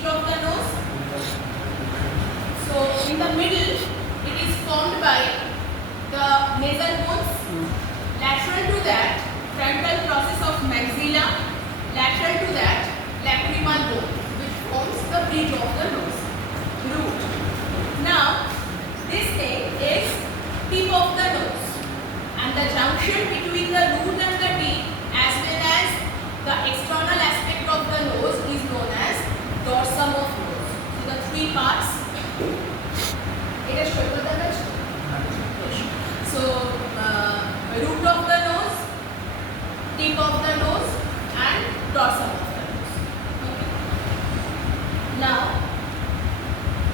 bridge of the nose. So in the middle, it is formed by the nasal bones. Lateral to that, frontal process of maxilla. Lateral to that, lacrimal bone, which forms the bridge of the nose. Root. Now, this thing is tip of the nose, and the junction between the root and the tip, as well as the external aspect of the nose, is known as dorsum of nose. So the three parts. It is shown the image. So root of the nose, tip of the nose, and dorsum of the nose. Okay. Now,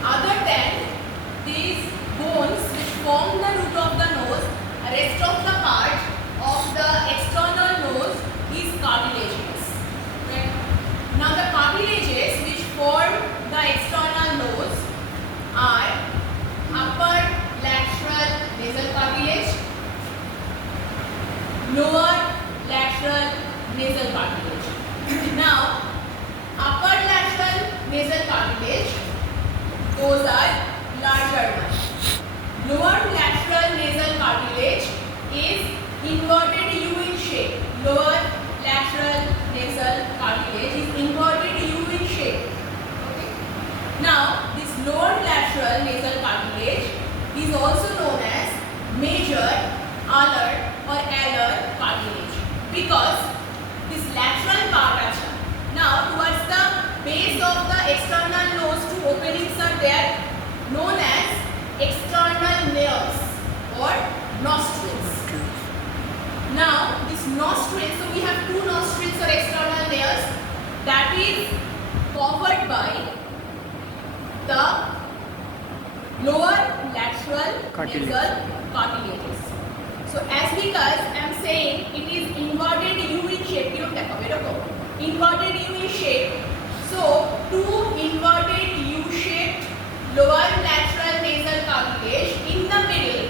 other than these bones which form the root of the nose, the rest of the part of the external nose is cartilaginous. Okay. Now, the cartilages which form the external nose are upper lateral nasal cartilage, lower lateral nasal cartilage. Now, upper lateral nasal cartilage, those are larger ones. Lower lateral nasal cartilage is inverted U in shape. Lower lateral nasal cartilage is inverted U in shape. Okay. Now, this lower lateral nasal cartilage is also known as major alar or alar cartilage, because this lateral part now towards the base of the external nose, two openings are there known as external nares or nostrils. Now this nostril, so we have two nostrils or external nares that is covered by the lower lateral nasal cartilages. So as because I am saying it is inverted U in shape, inverted U in shape. So two inverted U shaped lower lateral nasal cartilage in the middle,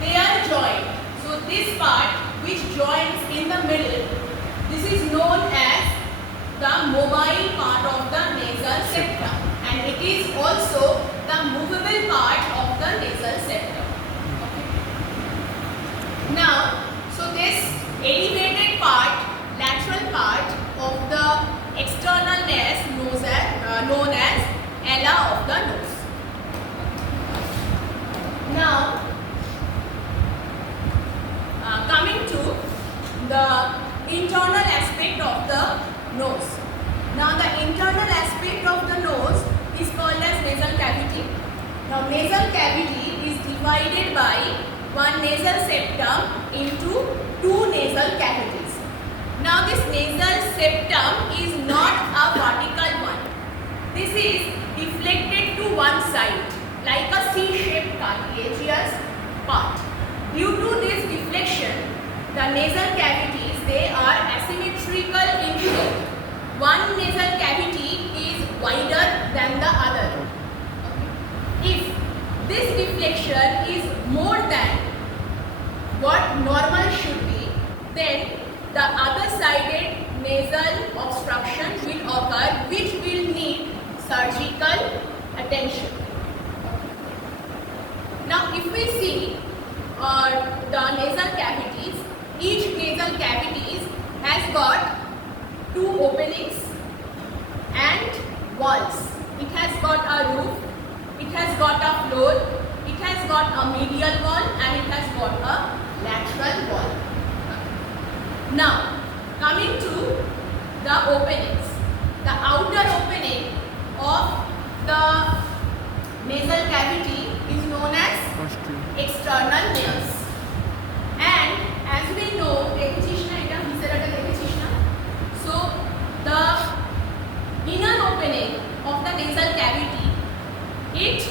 they are joined. So this part which joins in the middle, this is known as the mobile part of the nasal septum, and it is also the movable part of the nasal septum. Okay. Now, so this elevated part, lateral part of the external nares known as ala of the nose. Now, coming to the internal aspect of the nose. Now, the internal aspect of the nose is called as nasal cavity. Now, nasal cavity is divided by one nasal septum into two nasal cavities. Now, this nasal septum is not a vertical one. This is deflected to one side like a C-shaped cartilaginous part. Due to this deflection, the nasal cavities, they are asymmetrical in shape. One nasal cavity is wider than the other. Okay. If this deflection is more than what normal should be, then the other sided nasal obstruction will occur, which will need surgical attention. Now, if we see the nasal cavities, each nasal cavities has got two openings and walls. It has got a roof, it has got a floor, it has got a medial wall, and it has got a lateral wall. Now, coming to the openings. The outer opening of the nasal cavity is known as external nares. And as we know, so the inner opening of the nasal cavity, it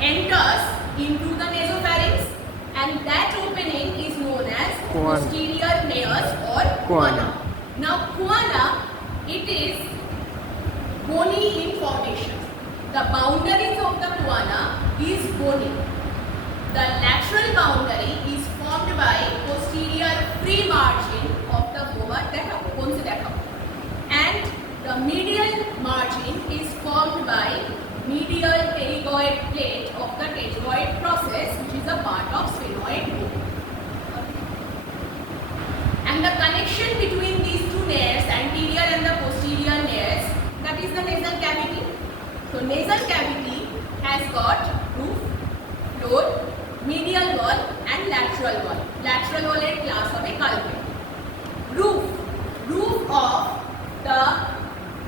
enters into the nasopharynx, and that opening is known as posterior nares or choana. Now, choana, it is bony in formation. The boundaries of the choana is bony. The lateral boundary is formed by posterior free margin of the vomer, and The medial margin is formed by medial pterygoid plate of the pterygoid process, which is a part of sphenoid bone. And the connection between these two layers, anterior and the posterior layers, that is the nasal cavity. So nasal cavity has got roof, floor, medial wall and lateral wall. Lateral wall এর class হবে কালকে. Roof of the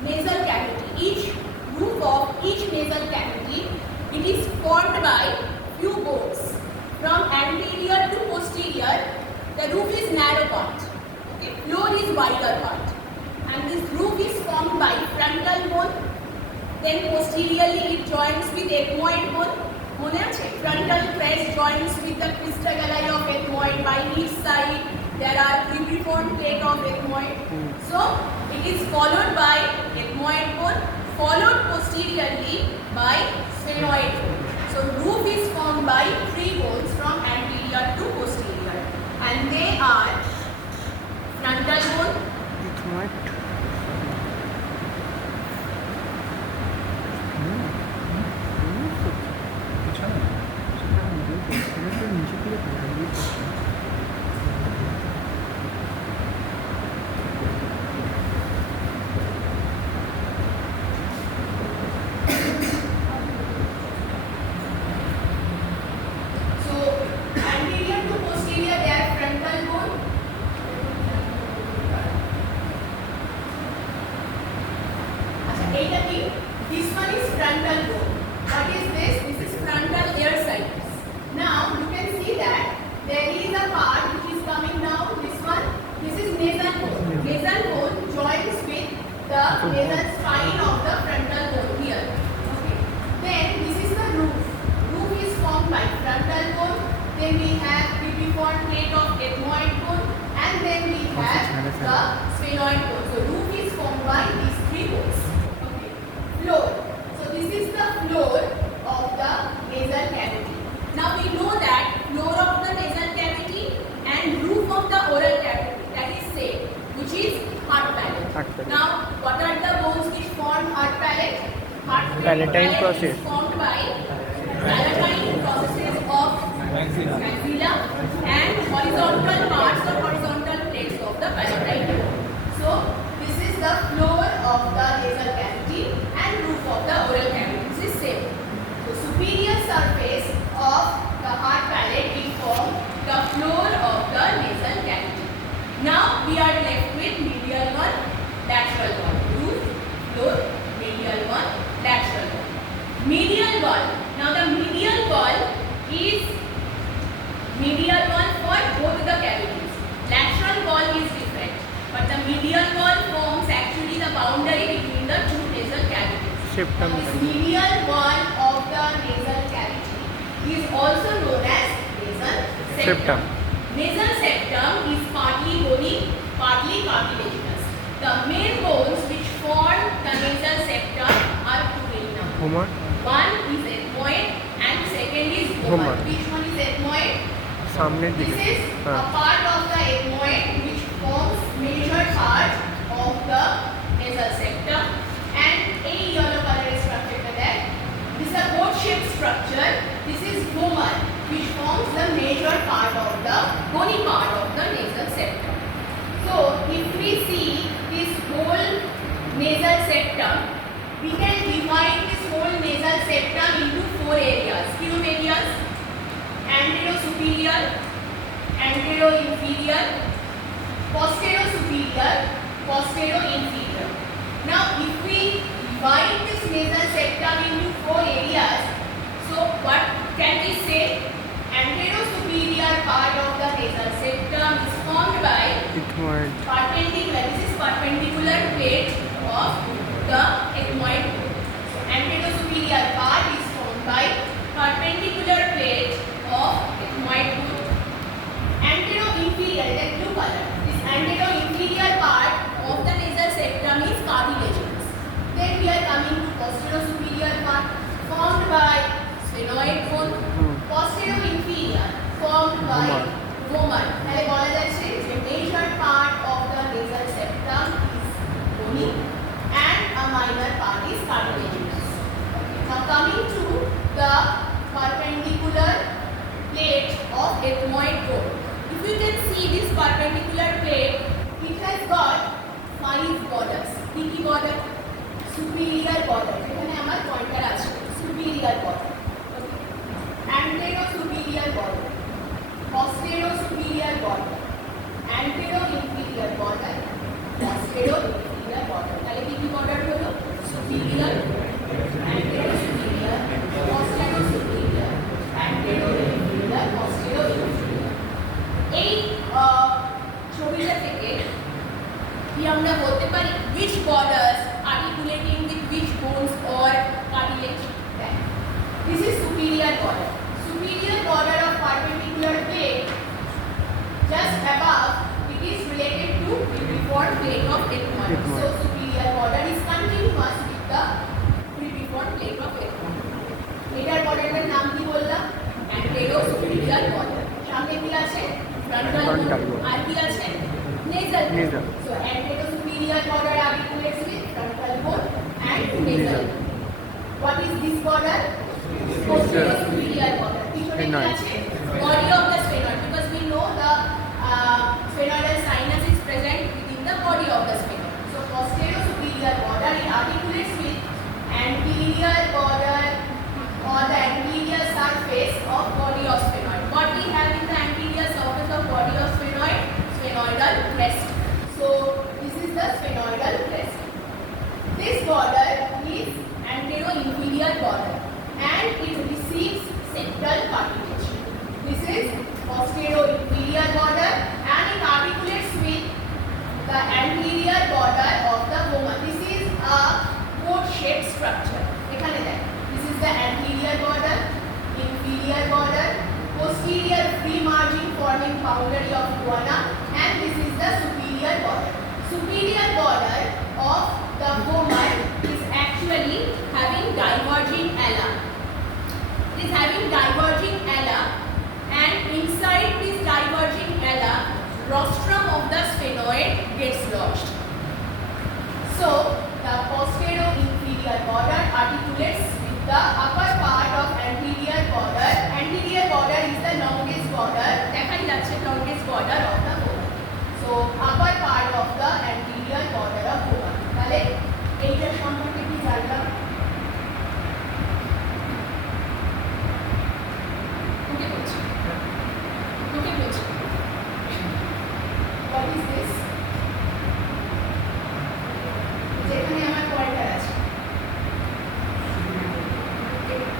nasal cavity. Roof of each nasal cavity, it is formed by few bones. From anterior to posterior, the roof is narrow part. Okay, floor is wider part. And this roof is formed by frontal bone. Then posteriorly it joins with ethmoid bone. মনে আছে? Frontal crest joins with the crista galli of ethmoid. By each side there are cribriform plate of ethmoid. So it is followed by ethmoid bone, followed posteriorly by sphenoid bone. So roof is formed by three bones from anterior to posterior, and they are frontal bone, ethmoid, this one is frontal bone. What is this? This is frontal ear sinus. Now you can see that there is a part which is coming down. This one, this is nasal bone. Nasal bone joins with the nasal spine of the frontal bone here. Okay. Then this is the roof. Roof is formed by frontal bone. Then we have cribriform plate of ethmoid bone, and then we have the sphenoid bone. So roof is formed by these three bones. Floor. So this is the floor of the nasal cavity. Now we know that floor of the nasal cavity and roof of the oral cavity, that is same, which is hard palate. Now what are the bones which form hard palate? Palatine process is formed by palatine processes of maxilla and horizontal parts or horizontal plates of the palatine bone. So this is the floor of the nasal cavity and roof of the oral cavity is same. The superior surface of the hard palate will form the floor of the nasal cavity. Now we are left with medial one, lateral one. Roof, floor, medial one, lateral one. Medial wall. Now the medial wall is medial wall for both the cavities. Lateral wall is different, but the medial wall forms actually the boundary between the two nasal cavities. Septum. This medial wall of the nasal cavity is also known as nasal septum. Nasal septum is partly bony, partly cartilaginous. The main bones which form the nasal septum are two in number. One is ethmoid and second is vomer. Which one is ethmoid? This is a part of the ethmoid which forms major part of the nasal septum, and a yellow color structure to that. This is a boat-shaped structure. This is vomer, which forms the major part of the bony part of the nasal septum. So if we see this whole nasal septum, we can divide this whole nasal septum into four areas. Few areas: anterior-superior, anterior-inferior, posterior-superior, posterior-inferior. Now if we divide this nasal septum into four areas, so what can we say? Anterior-superior part of the nasal septum is formed by perpendicular. This is perpendicular plate of the ethmoid bone. So anterior-superior part is formed by perpendicular plate of ethmoid bone. Anterior-inferior, that blue color. This anterior-inferior part of the nasal septum is cartilaginous. Then we are coming to posterior-superior part, formed by sphenoid bone. Posterior-inferior, formed by vomer. তাহলে বলা যাচ্ছে যে major part of the nasal septum is bony, and perpendicular plate, it has got 5 borders. Kiki border, superior border. এখানে আমার pointer আছে, superior border. Antero superior border, posterior superior border, antero inferior border, posterior inferior border. তাহলে কি কি border হলো? Superior, antero superior, posterior superior, antero inferior, posterior inferior. এই ছবিটা থেকে কি আমরা বলতে পারি which borders articulating with which bones or cartilage? This is superior border. Superior border of perpendicular plate, just above, it is related to the preformed plate of ethmoid. So superior border is continuous with the preformed plate of ethmoid. এটার বর্ডারের নাম কি বললাম? Antero superior border. সামনে কি আছে? Frontal bone. আর কি আছে? Nasal bone. So antero superior border articulates with frontal bone and nasal bone. What is this border? Posterior superior border. পিছনে কি আছে? Body of the sphenoid, because we know the sphenoidal sinus is present within the body of the sphenoid. So posterior superior border, it articulates with anterior border or the anterior surface of body of sphenoid. What we have in the anterior surface of body of sphenoid? Sphenoidal crest. So this is the sphenoidal crest. This border is antero-inferior border and it receives septal cartilage. This is posterior-inferior border and it articulates with the anterior border of the vomer. This is a boat-shaped structure. এখানে দেখ. This is the anterior border, inferior border, posterior free margin forming boundary of guana, and this is the superior border. Superior border of the vomer is actually having diverging ala. It is having diverging ala, and inside this diverging ala, rostrum of the sphenoid gets lodged. So the posterior inferior border articulates with the upper part of anterior border. Anterior border is the longest border. দেখাই যাচ্ছে longest border of the vomer. So upper part of the anterior border of vomer. তাহলে এইটার সম্পর্কে কি জানলাম? ওকে বলছি। What is this? যেখানে আমার পয়েন্টার আছে।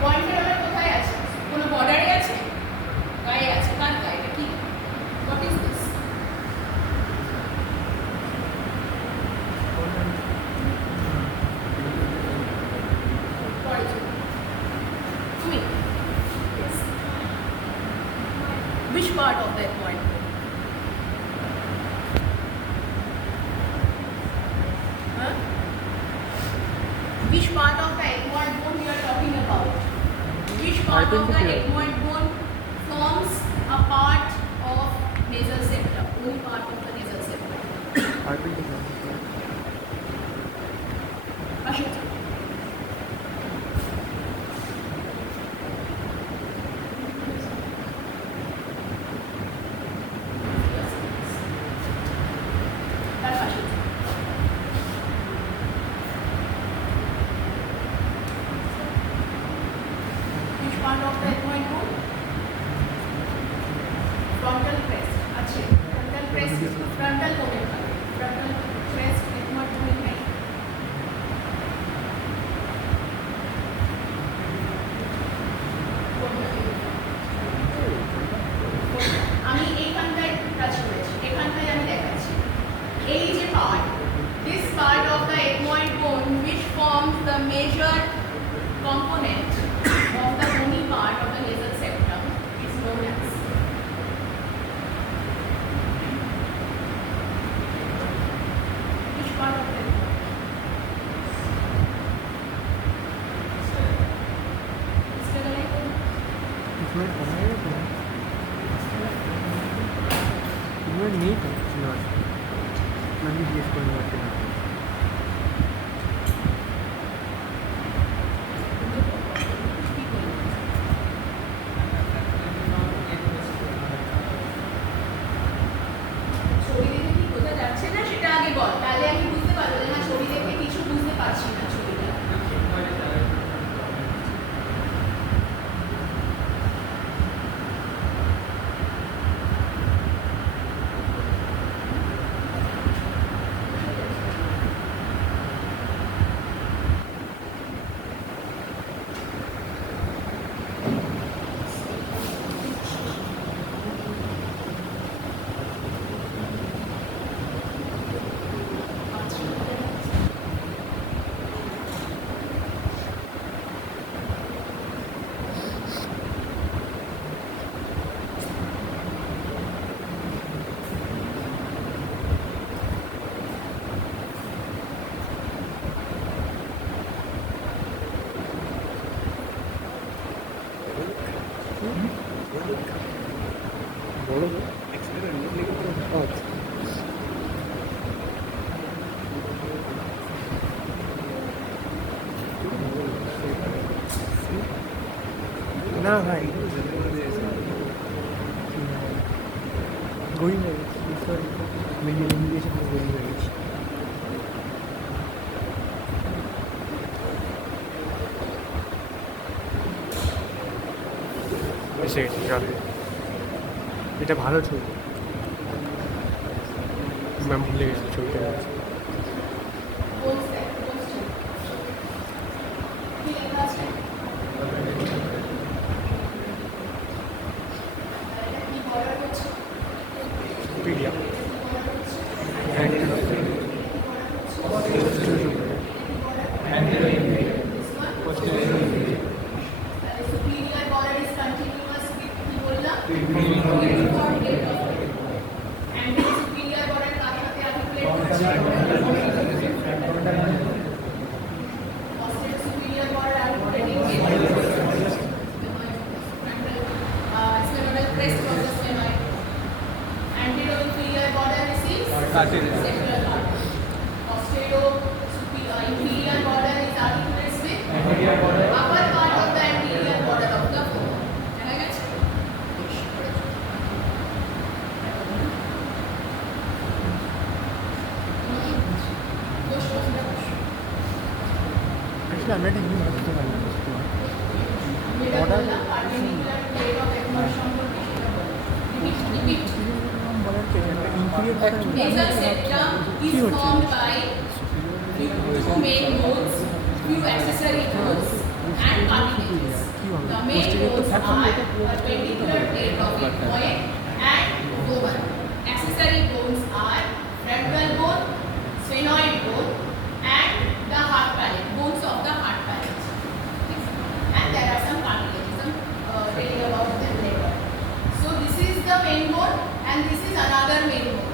পয়েন্টার আমার কোথায় আছে? কোনো বর্ডারে আছে? গায়ে আছে। কার গায়ে? এটা কি? What is this? Which part of that point? Huh? Which part of the ethmoid bone we are talking about? Which part of the ethmoid bone forms a part of nasal septum? Only part of the nasal septum. Ashok. Part of the ethmoid bone? Frontal crest. अच्छे. Frontal crest इसको frontal bone में करें. Frontal crest ethmoid bone में नहीं. আমি এইখানটায় touch করেছি. এখানটায় আমি দেখাচ্ছি. এই যে part, this part of the ethmoid bone which forms the major component of the bony part of the nasal septum is known as which part of the না ভাই গরিব হয়ে গেছি মিডিয়াম ইংলিশে গরিব হয়ে গেছি এসে গেছি চল এটা ভালো ছবি ম্যাম ভুলে গেছি ছবিটা পিডিয়া superior border is continuous with and the superior border কার সাথে articulate হচ্ছে posterior superior border articulating with sphenoidal crest of the sphenoid. Anterior inferior border receives sacral artery. Posterior inferior border is articulates with upper part of the anterior border of the femur. জানা গেছে? আসলে আমরা এটা use করতে পারি না Order perpendicular plate of ethmoid সম্পর্কে সেটা বলো। Repeat. বলার কি একটা inferior Nasal septum is formed by two main bones, few accessory bones, and cartilages. The main bones are perpendicular plate of ethmoid and vomer. Accessory bones are frontal bone, sphenoid bone, and the heart palate, bones of the heart palate. And there are some cartilages. I'm telling about them later. So this is the main bone, and this is another main bone.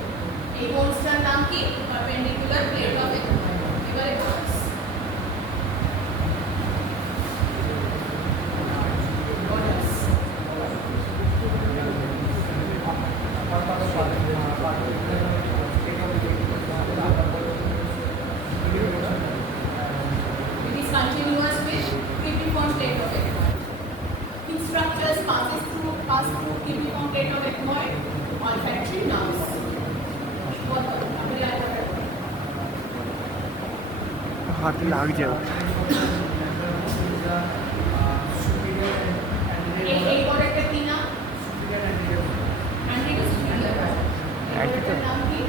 এই বোনসটার নাম কি perpendicular plate of ethmoid. এবারে bones it is continuous with cribriform plate of ethmoid. Its structures pass through cribriform plate of ethmoid, olfactory nerves. হাতে লাগছে এই বর্ডারটা কি নাম? Anterior superior. এই বর্ডারটার নাম কি?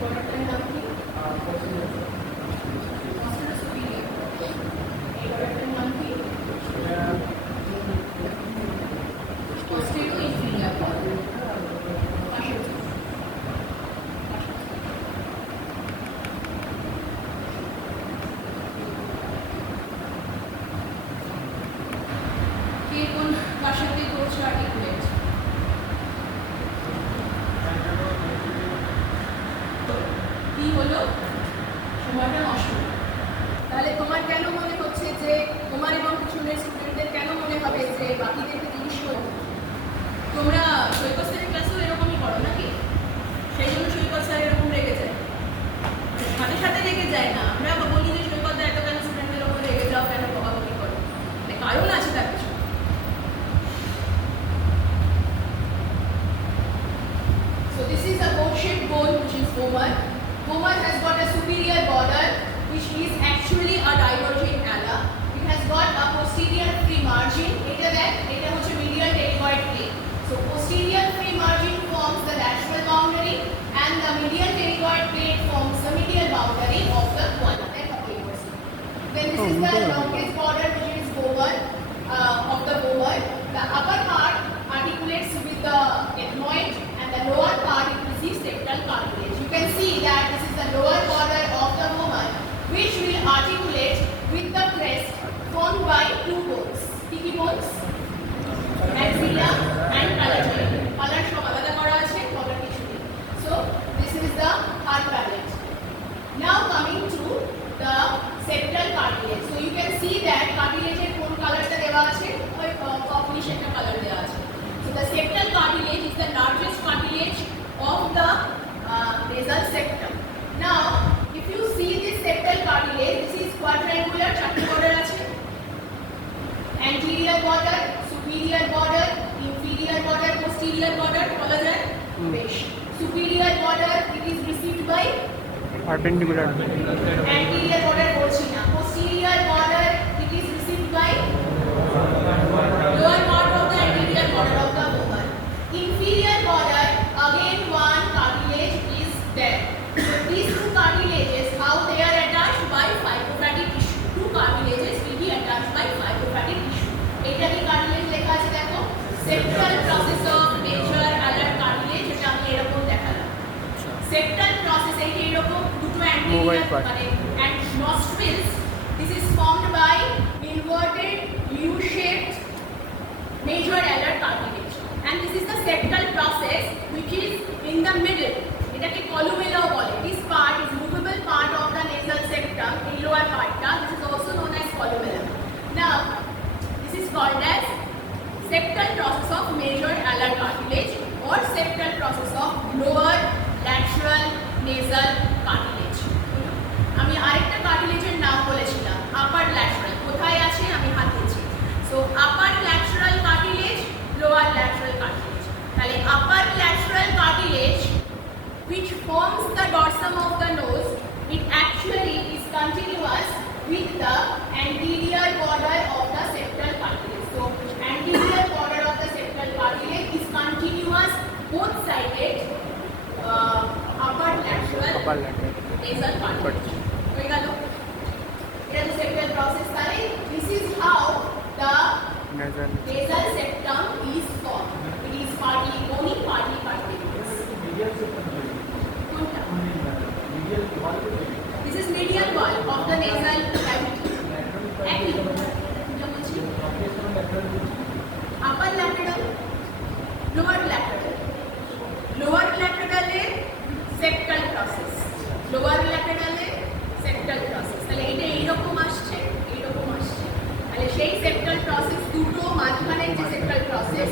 বর্ডারটার নাম কি? posterior superior। এই বর্ডারটার নাম কি? posterior inferior border। পাশের দিকে। কে কোন পাশের দিকে করছে আর্টিকুলেট? কি হলো? সময়টা নষ্ট হলো। তাহলে তোমার কেন মনে হচ্ছে যে তোমার এবং কিছু স্টুডেন্টদের কেন মনে হবে যে বাকিদেরকে জিনিস করবো? তোমরা সৈকত স্যারের ক্লাসেও এরকমই করো নাকি? সেই জন্য সৈকত স্যার এরকম রেগে যায়। সাথে সাথে রেগে যায় না, আমরা বলি যে সৈকত এত কেন স্টুডেন্টদের ওপর রেগে যাও, কেন বকাবকি করো, মানে কারণ আছে তার কিছু। So this is a bone-shaped bone which is vomer. Vomer has got a superior border which is actually a divergent ala. It has got a posterior free margin. Eta হচ্ছে medial pterygoid plate. So posterior free margin forms the lateral boundary and the medial pterygoid plate forms the medial boundary of the guana. Then this is the longest border which is vomer of the vomer. The upper part articulates with the ethmoid and the lower part it receives septal cartilage. You can see that this is the lower border of the vomer which will articulate with the crest formed by two bones. Kiki bones? Maxilla and palatal. Palar সব আলাদা করা আছে, cover কিছু নেই। So this is the heart palate. Now coming to the septal cartilage. So you can see that cartilage septum. Now, if you see this septal cartilage, this is quadrangular, চারটি border আছে. Anterior border, superior border, inferior border, posterior border, বলা যায়? বেশ. Superior border, it is received by perpendicular anterior border বলছি না. Posterior border, it is received by lower part of the anterior border of the bone. Inferior border, again one cartilage is there. So these two cartilages, how they are attached by fibrofatty tissue. Two cartilages will be attached by fibrofatty tissue. এটা কি cartilage লেখা আছে দেখো, septal process of major alar cartilage, এটা আমি এরকম দেখালাম. Septal process এই এরকম দুটো Mobile anterior part. মানে and nostrils. This is formed by inverted U-shaped major alar cartilage, and this is the septal process which is in the middle. এটাকে columella বলে. This part is movable part of the nasal septum, in lower part. This is also known as columella. Now, this is called as septal process of major alar cartilage or septal process of lower lateral nasal cartilage. আমি আরেকটা কার্টিলেজের নাম বলেছিলাম, আপার lateral. কোথায় আছে আমি হাত দিচ্ছি. So upper lateral cartilage, lower lateral cartilage. তাহলে upper lateral cartilage which forms the dorsum of the nose, it actually is continuous with the anterior border of the septal cartilage. So anterior border of the septal cartilage is continuous both sided upper lateral upper lateral nasal cartilage. হয়ে গেল, এটা তো septal process. তাহলে this is how the nasal nasal septum is formed. It is partly bony, partly cartilaginous. কোনটা? This is medial wall of the nasal cavity. একই এটা বলছি. upper lateral, lower lateral. lower lateral এ septal process, lower lateral এ septal process. তাহলে এটা এইরকম আসছে, এইরকম আসছে. তাহলে সেই septal process দুটো মাঝখানে যে septal process